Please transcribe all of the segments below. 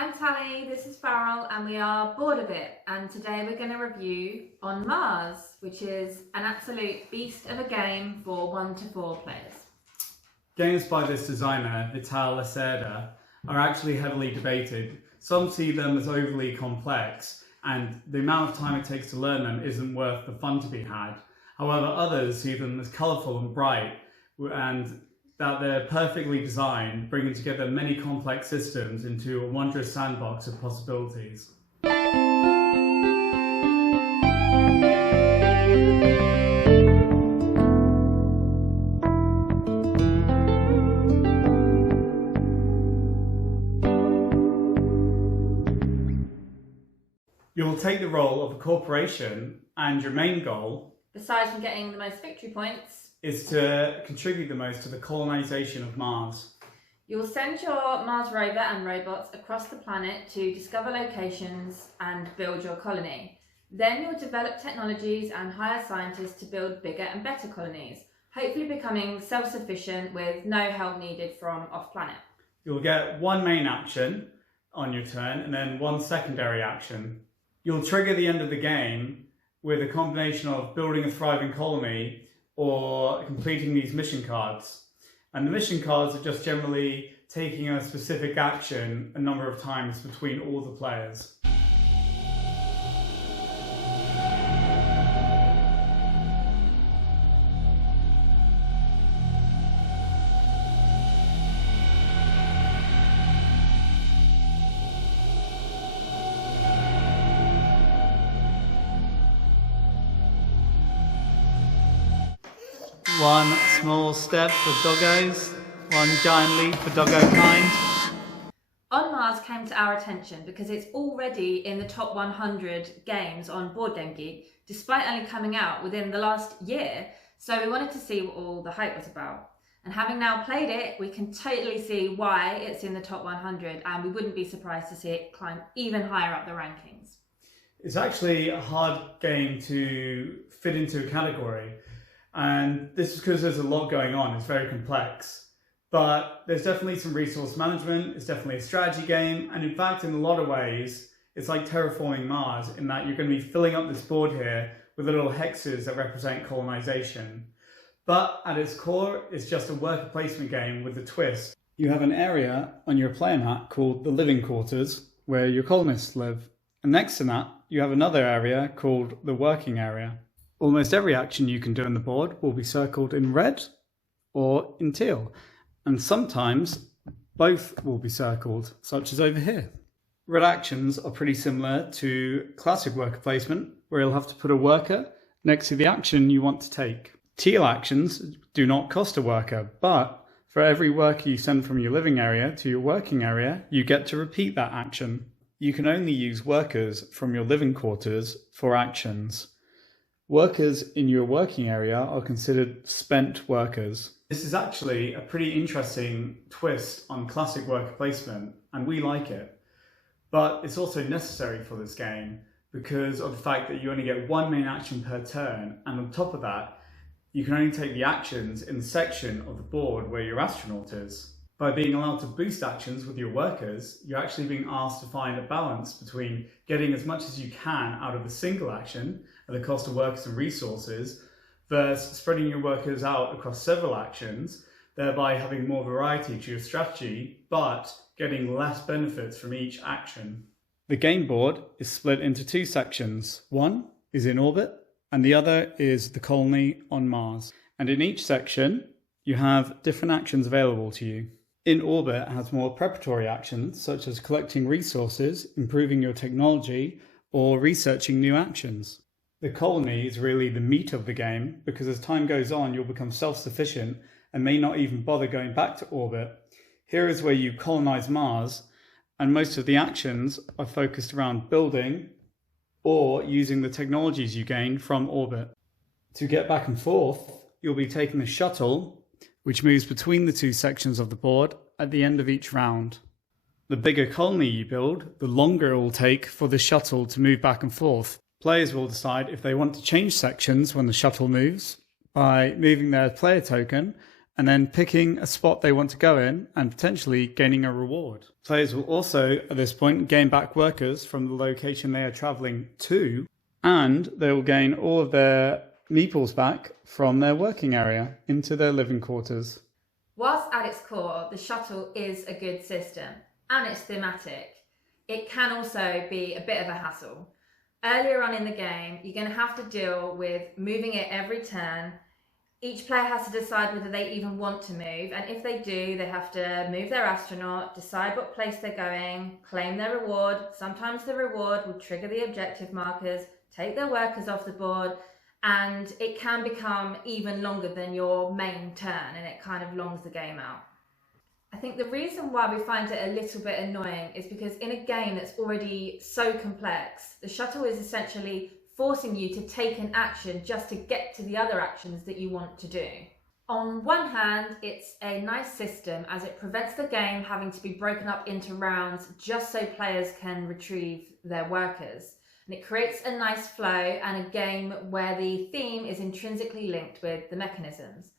I'm Tally, this is Farrell, and we are bored of it. And today we're going to review On Mars, which is an absolute beast of a game for 1 to 4 players. Games by this designer, Vital Lacerda, are actually heavily debated. Some see them as overly complex, and the amount of time it takes to learn them isn't worth the fun to be had. However, others see them as colourful and bright, and that they're perfectly designed, bringing together many complex systems into a wondrous sandbox of possibilities. You will take the role of a corporation, and your main goal, besides from getting the most victory points, is to contribute the most to the colonisation of Mars. You will send your Mars rover and robots across the planet to discover locations and build your colony. Then you'll develop technologies and hire scientists to build bigger and better colonies, hopefully becoming self-sufficient with no help needed from off-planet. You'll get one main action on your turn and then one secondary action. You'll trigger the end of the game with a combination of building a thriving colony or completing these mission cards. And the mission cards are just generally taking a specific action a number of times between all the players. One small step for doggos, one giant leap for doggo kind. On Mars came to our attention because it's already in the top 100 games on Board Game Geek, despite only coming out within the last year. So we wanted to see what all the hype was about. And having now played it, we can totally see why it's in the top 100, and we wouldn't be surprised to see it climb even higher up the rankings. It's actually a hard game to fit into a category. And this is because there's a lot going on, it's very complex. But there's definitely some resource management, it's definitely a strategy game, and in fact, in a lot of ways, it's like terraforming Mars in that you're going to be filling up this board here with the little hexes that represent colonization. But at its core, it's just a worker placement game with a twist. You have an area on your player mat called the living quarters, where your colonists live. And next to that, you have another area called the working area. Almost every action you can do on the board will be circled in red or in teal, and sometimes both will be circled, such as over here. Red actions are pretty similar to classic worker placement, where you'll have to put a worker next to the action you want to take. Teal actions do not cost a worker, but for every worker you send from your living area to your working area, you get to repeat that action. You can only use workers from your living quarters for actions. Workers in your working area are considered spent workers. This is actually a pretty interesting twist on classic worker placement, and we like it. But it's also necessary for this game because of the fact that you only get one main action per turn, and on top of that, you can only take the actions in the section of the board where your astronaut is. By being allowed to boost actions with your workers, you're actually being asked to find a balance between getting as much as you can out of a single action at the cost of workers and resources, versus spreading your workers out across several actions, thereby having more variety to your strategy, but getting less benefits from each action. The game board is split into two sections. One is in orbit, and the other is the colony on Mars. And in each section, you have different actions available to you. In orbit has more preparatory actions, such as collecting resources, improving your technology, or researching new actions. The colony is really the meat of the game, because as time goes on, you'll become self-sufficient and may not even bother going back to orbit. Here is where you colonize Mars, and most of the actions are focused around building or using the technologies you gain from orbit. To get back and forth, you'll be taking the shuttle, which moves between the two sections of the board at the end of each round. The bigger colony you build, the longer it will take for the shuttle to move back and forth. Players will decide if they want to change sections when the shuttle moves by moving their player token and then picking a spot they want to go in and potentially gaining a reward. Players will also, at this point, gain back workers from the location they are travelling to, and they will gain all of their meeples back from their working area into their living quarters. Whilst at its core, the Shuttle is a good system and it's thematic, it can also be a bit of a hassle. Earlier on in the game, you're going to have to deal with moving it every turn. Each player has to decide whether they even want to move, and if they do, they have to move their astronaut, decide what place they're going, claim their reward. Sometimes the reward will trigger the objective markers, take their workers off the board, and it can become even longer than your main turn, and it kind of longs the game out. I think the reason why we find it a little bit annoying is because in a game that's already so complex, the Shuttle is essentially forcing you to take an action just to get to the other actions that you want to do. On one hand, it's a nice system as it prevents the game having to be broken up into rounds just so players can retrieve their workers. And it creates a nice flow and a game where the theme is intrinsically linked with the mechanisms.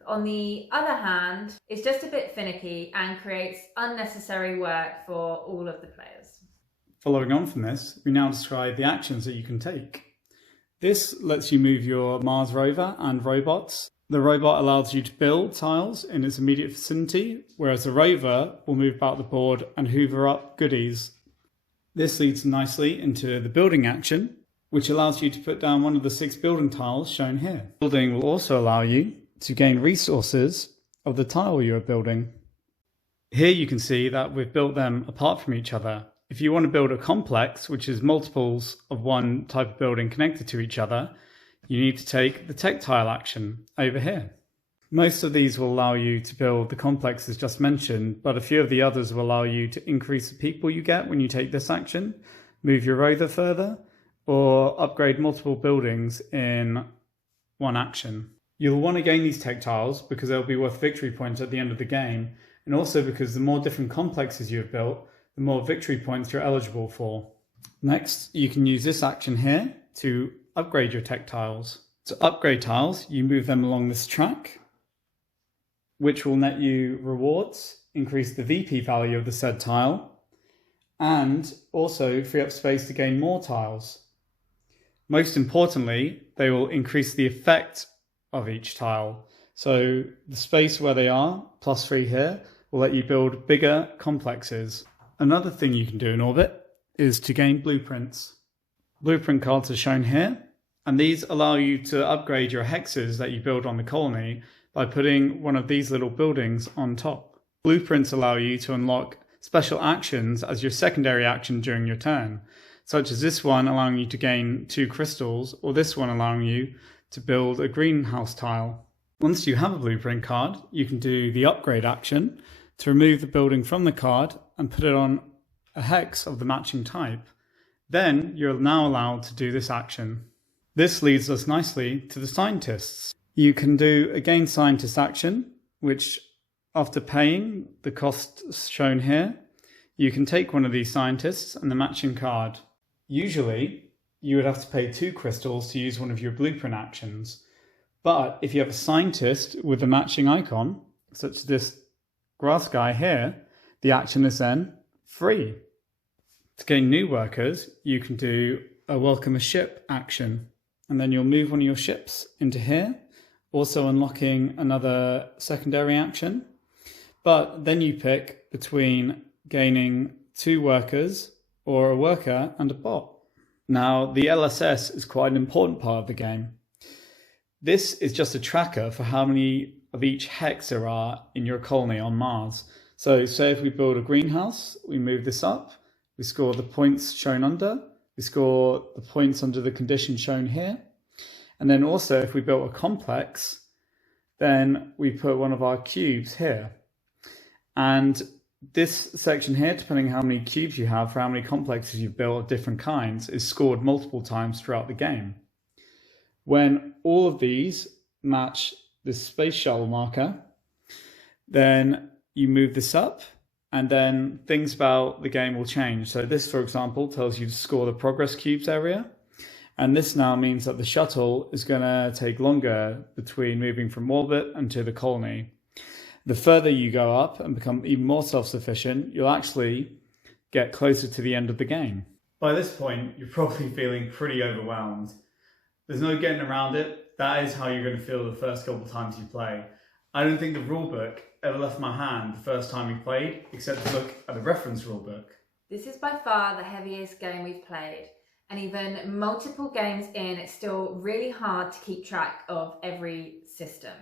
But on the other hand, it's just a bit finicky and creates unnecessary work for all of the players. Following on from this, we now describe the actions that you can take. This lets you move your Mars rover and robots. The robot allows you to build tiles in its immediate vicinity, whereas the rover will move about the board and hoover up goodies. This leads nicely into the building action, which allows you to put down one of the 6 building tiles shown here. Building will also allow you to gain resources of the tile you are building. Here you can see that we've built them apart from each other. If you want to build a complex, which is multiples of one type of building connected to each other, you need to take the tech tile action over here. Most of these will allow you to build the complexes just mentioned, but a few of the others will allow you to increase the people you get when you take this action, move your rover further, or upgrade multiple buildings in one action. You'll want to gain these tech tiles because they'll be worth victory points at the end of the game, and also because the more different complexes you have built, the more victory points you're eligible for. Next, you can use this action here to upgrade your tech tiles. To upgrade tiles, you move them along this track, which will net you rewards, increase the VP value of the said tile, and also free up space to gain more tiles. Most importantly, they will increase the effect of each tile. So the space where they are, +3 here, will let you build bigger complexes. Another thing you can do in orbit is to gain blueprints. Blueprint cards are shown here, and these allow you to upgrade your hexes that you build on the colony by putting one of these little buildings on top. Blueprints allow you to unlock special actions as your secondary action during your turn, such as this one allowing you to gain 2 crystals, or this one allowing you to build a greenhouse tile. Once you have a blueprint card, you can do the upgrade action to remove the building from the card and put it on a hex of the matching type. Then you're now allowed to do this action. This leads us nicely to the scientists. You can do a gain scientist action, which after paying the costs shown here, you can take one of these scientists and the matching card. Usually, you would have to pay 2 crystals to use one of your blueprint actions. But if you have a scientist with a matching icon, such as this grass guy here, the action is then free. To gain new workers, you can do a welcome a ship action, and then you'll move one of your ships into here, also unlocking another secondary action. But then you pick between gaining 2 workers or a worker and a bot. Now, the LSS is quite an important part of the game. This is just a tracker for how many of each hex there are in your colony on Mars. So say if we build a greenhouse, we move this up, we score the points shown under, we score the points under the condition shown here. And then also if we built a complex, then we put one of our cubes here. And this section here, depending on how many cubes you have for how many complexes you've built of different kinds, is scored multiple times throughout the game. When all of these match this space shuttle marker, then you move this up and then things about the game will change. So this, for example, tells you to score the progress cubes area. And this now means that the shuttle is going to take longer between moving from orbit and to the colony. The further you go up and become even more self-sufficient, you'll actually get closer to the end of the game. By this point, you're probably feeling pretty overwhelmed. There's no getting around it. That is how you're going to feel the first couple of times you play. I don't think the rulebook ever left my hand the first time we played, except to look at the reference rulebook. This is by far the heaviest game we've played, and even multiple games in, it's still really hard to keep track of every system.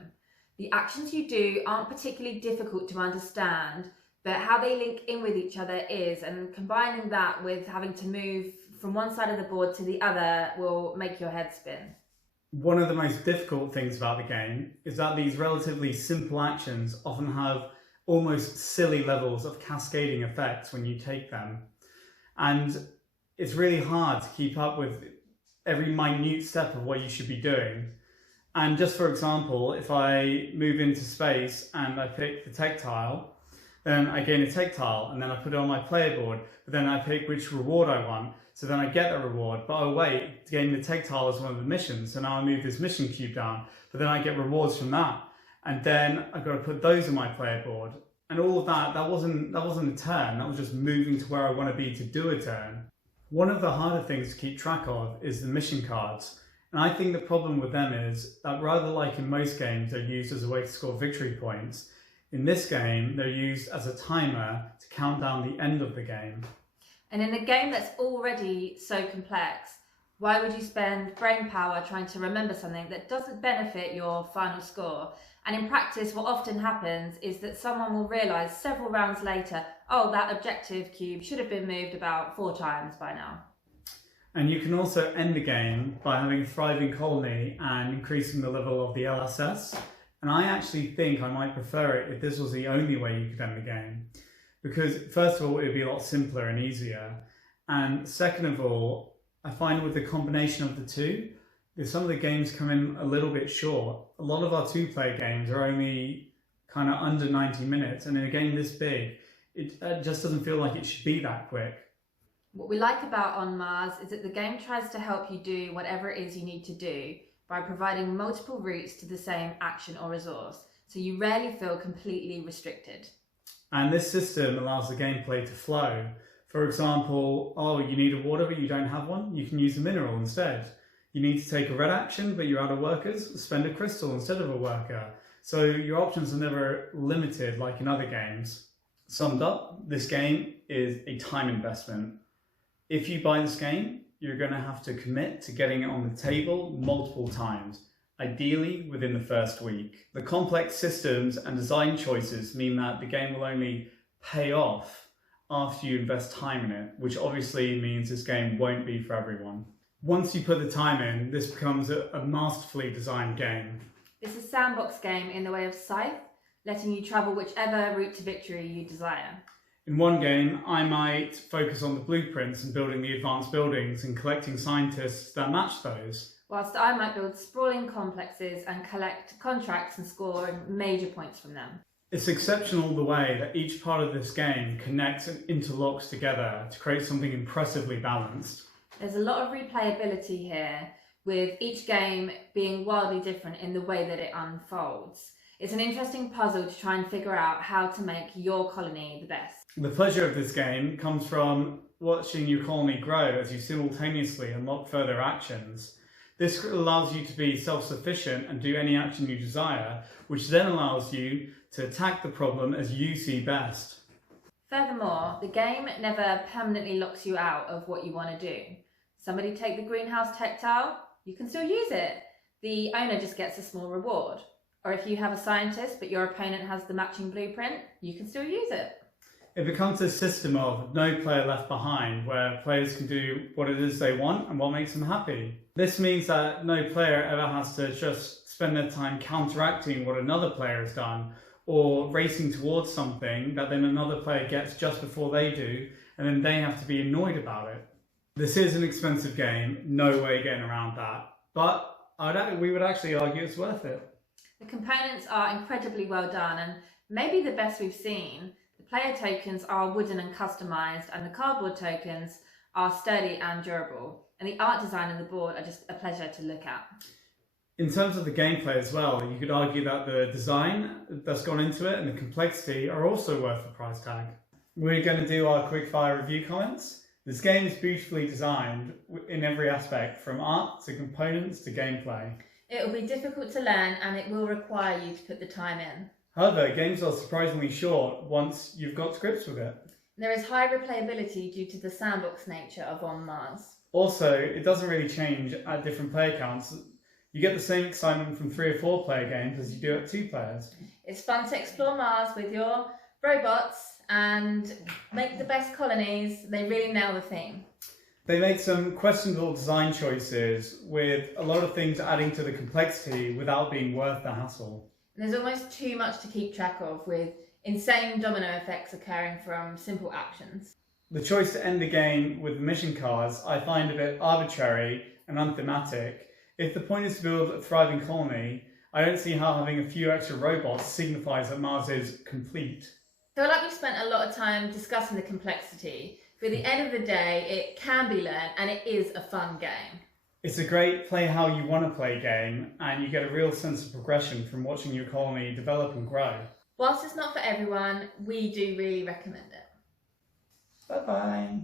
The actions you do aren't particularly difficult to understand, but how they link in with each other is, and combining that with having to move from one side of the board to the other will make your head spin. One of the most difficult things about the game is that these relatively simple actions often have almost silly levels of cascading effects when you take them. And it's really hard to keep up with every minute step of what you should be doing. And just for example, if I move into space and I pick the tech tile, then I gain a tech tile and then I put it on my player board, but then I pick which reward I want. So then I get a reward, but oh wait, getting the tech tile is one of the missions. So now I move this mission cube down, but then I get rewards from that. And then I've got to put those on my player board. And all of that wasn't a turn, that was just moving to where I want to be to do a turn. One of the harder things to keep track of is the mission cards. And I think the problem with them is that rather like in most games, they're used as a way to score victory points. In this game, they're used as a timer to count down the end of the game. And in a game that's already so complex, why would you spend brain power trying to remember something that doesn't benefit your final score? And in practice, what often happens is that someone will realise several rounds later, oh, that objective cube should have been moved about 4 times by now. And you can also end the game by having a thriving colony and increasing the level of the LSS. And I actually think I might prefer it if this was the only way you could end the game. Because first of all, it would be a lot simpler and easier. And second of all, I find with the combination of the two, if some of the games come in a little bit short. A lot of our 2-player games are only kind of under 90 minutes. And in a game this big, it just doesn't feel like it should be that quick. What we like about On Mars is that the game tries to help you do whatever it is you need to do by providing multiple routes to the same action or resource, so you rarely feel completely restricted. And this system allows the gameplay to flow. For example, oh, you need a water but you don't have one, you can use a mineral instead. You need to take a red action but you're out of workers, spend a crystal instead of a worker. So your options are never limited like in other games. Summed up, this game is a time investment. If you buy this game, you're going to have to commit to getting it on the table multiple times, ideally within the first week. The complex systems and design choices mean that the game will only pay off after you invest time in it, which obviously means this game won't be for everyone. Once you put the time in, this becomes a masterfully designed game. It's a sandbox game in the way of Scythe, letting you travel whichever route to victory you desire. In one game, I might focus on the blueprints and building the advanced buildings and collecting scientists that match those. Whilst I might build sprawling complexes and collect contracts and score major points from them. It's exceptional the way that each part of this game connects and interlocks together to create something impressively balanced. There's a lot of replayability here, with each game being wildly different in the way that it unfolds. It's an interesting puzzle to try and figure out how to make your colony the best. The pleasure of this game comes from watching your colony grow as you simultaneously unlock further actions. This allows you to be self-sufficient and do any action you desire, which then allows you to attack the problem as you see best. Furthermore, the game never permanently locks you out of what you want to do. Somebody take the greenhouse tech tile, you can still use it. The owner just gets a small reward. Or if you have a scientist but your opponent has the matching blueprint, you can still use it. It becomes a system of no player left behind, where players can do what it is they want and what makes them happy. This means that no player ever has to just spend their time counteracting what another player has done, or racing towards something that then another player gets just before they do, and then they have to be annoyed about it. This is an expensive game, no way getting around that, but we would actually argue it's worth it. The components are incredibly well done and maybe the best we've seen. The player tokens are wooden and customised, and the cardboard tokens are sturdy and durable. And the art design of the board are just a pleasure to look at. In terms of the gameplay as well, you could argue that the design that's gone into it and the complexity are also worth the price tag. We're going to do our quickfire review comments. This game is beautifully designed in every aspect, from art to components to gameplay. It will be difficult to learn and it will require you to put the time in. However, games are surprisingly short once you've got to grips with it. There is high replayability due to the sandbox nature of On Mars. Also, it doesn't really change at different player counts. You get the same excitement from 3 or 4 player games as you do at 2 players. It's fun to explore Mars with your robots and make the best colonies. They really nail the theme. They made some questionable design choices, with a lot of things adding to the complexity without being worth the hassle. There's almost too much to keep track of, with insane domino effects occurring from simple actions. The choice to end the game with mission cards I find a bit arbitrary and unthematic. If the point is to build a thriving colony, I don't see how having a few extra robots signifies that Mars is complete. I feel like we spent a lot of time discussing the complexity, but at the end of the day, it can be learned and it is a fun game. It's a great play how you want to play game, and you get a real sense of progression from watching your colony develop and grow. Whilst it's not for everyone, we do really recommend it. Bye bye.